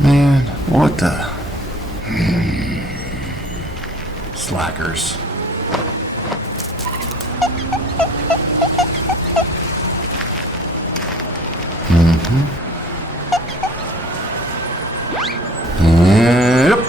Man, what the? Slackers. Yep.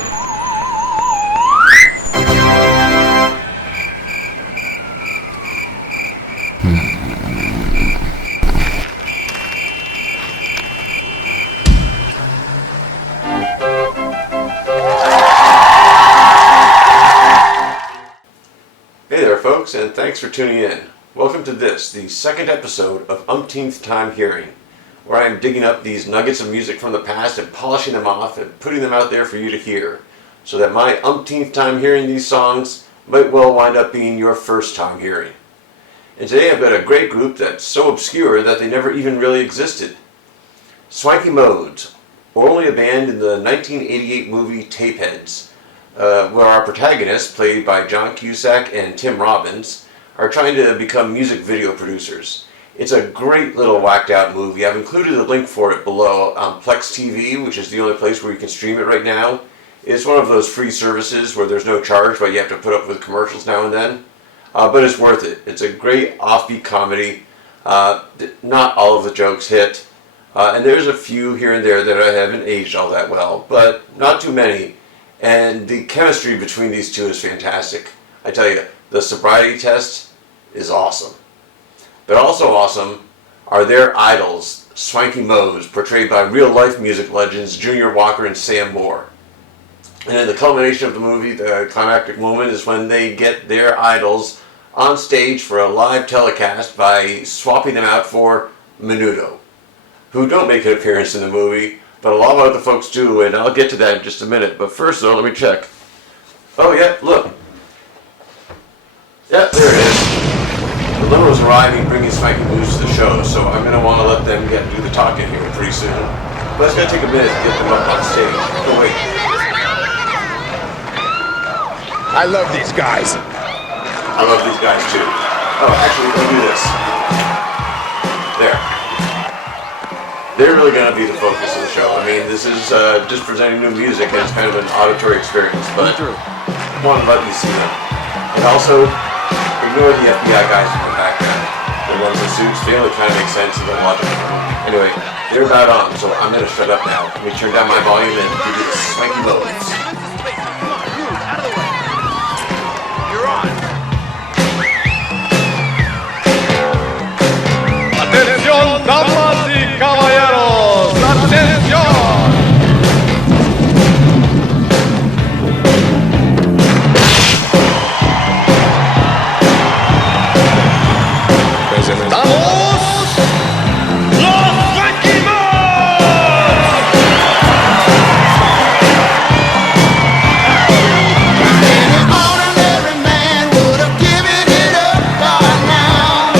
Hey there folks, and thanks for tuning in. Welcome to this, the second episode of Umpteenth Time Hearing, where I am digging up these nuggets of music from the past and polishing them off and putting them out there for you to hear, so that my umpteenth time hearing these songs might well wind up being your first time hearing. And today I've got a great group that's so obscure that they never even really existed. Swanky Modes, only a band in the 1988 movie Tapeheads, where our protagonists, played by John Cusack and Tim Robbins, are trying to become music video producers. It's a great little whacked out movie. I've included a link for it below on Plex TV, which is the only place where you can stream it right now. It's one of those free services where there's no charge, but you have to put up with commercials now and then. But it's worth it. It's a great offbeat comedy. Not all of the jokes hit. And there's a few here and there that I haven't aged all that well, but not too many. And the chemistry between these two is fantastic. I tell you, the sobriety test is awesome. But also awesome are their idols, Swanky Modes, portrayed by real-life music legends Junior Walker and Sam Moore. And in the culmination of the movie, the climactic moment is when they get their idols on stage for a live telecast by swapping them out for Menudo, who don't make an appearance in the movie, but a lot of other folks do, and I'll get to that in just a minute. But first, though, let me check. Oh, yeah, look. Yeah, there it is. The limo's arriving, bringing Swanky Moves to the show, so I'm going to want to let them do the talking here pretty soon. But it's going to take a minute to get them up on stage. Oh, wait. I love these guys. I love these guys, too. Oh, actually, let me do this. There. They're really going to be the focus of the show. I mean, this is just presenting new music, and it's kind of an auditory experience, but I want to let you see them. And also, ignore the FBI guys in the background. The ones in suits, they only kind of make sense in the logic. Anyway, they're about on, so I'm going to shut up now. Let me turn down my volume and give you the Swanky Modes. You're on. Atención, damas y caballeros. Atención. Presentamos los Swanky Modes. Any ordinary man would have given it up by now.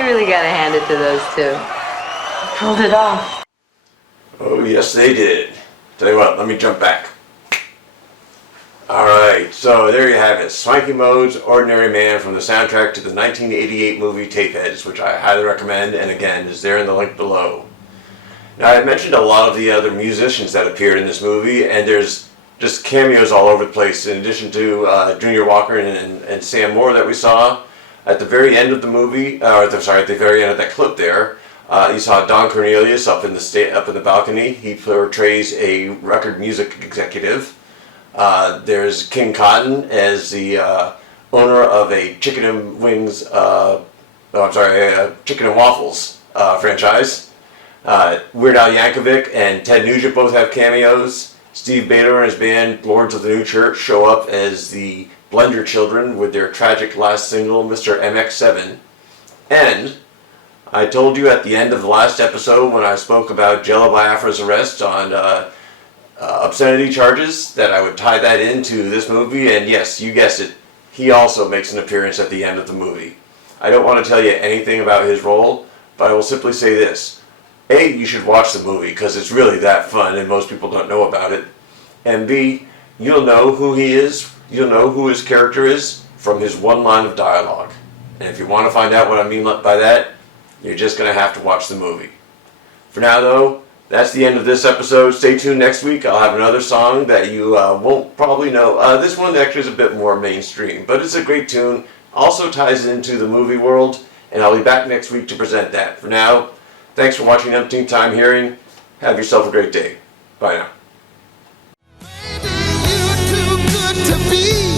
You really gotta hand it to those two. Pulled it off. Oh, yes, they did. Tell you what, let me jump back. Alright, so there you have it. Swanky Modes, Ordinary Man from the soundtrack to the 1988 movie Tapeheads, which I highly recommend, and again, is there in the link below. Now, I mentioned a lot of the other musicians that appeared in this movie, and there's just cameos all over the place, in addition to Junior Walker and Sam Moore that we saw. At the very end of the movie, at the very end of that clip there, you saw Don Cornelius up in the balcony. He portrays a record music executive. There's King Cotton as the owner of a Chicken and Waffles franchise. Weird Al Yankovic and Ted Nugent both have cameos. Steve Bader and his band Lords of the New Church show up as the Blender Children with their tragic last single, Mr. MX7. And I told you at the end of the last episode when I spoke about Jello Biafra's arrest on obscenity charges that I would tie that into this movie, and yes, you guessed it, he also makes an appearance at the end of the movie. I don't want to tell you anything about his role, but I will simply say this. A, you should watch the movie because it's really that fun and most people don't know about it. And B, you'll know who he is, you'll know who his character is from his one line of dialogue. And if you want to find out what I mean by that, you're just going to have to watch the movie. For now though, that's the end of this episode. Stay tuned next week. I'll have another song that you won't probably know. This one actually is a bit more mainstream, but it's a great tune. Also ties into the movie world, and I'll be back next week to present that. For now, thanks for watching Umpteenth Time Hearing. Have yourself a great day. Bye now. Baby, you're too good to be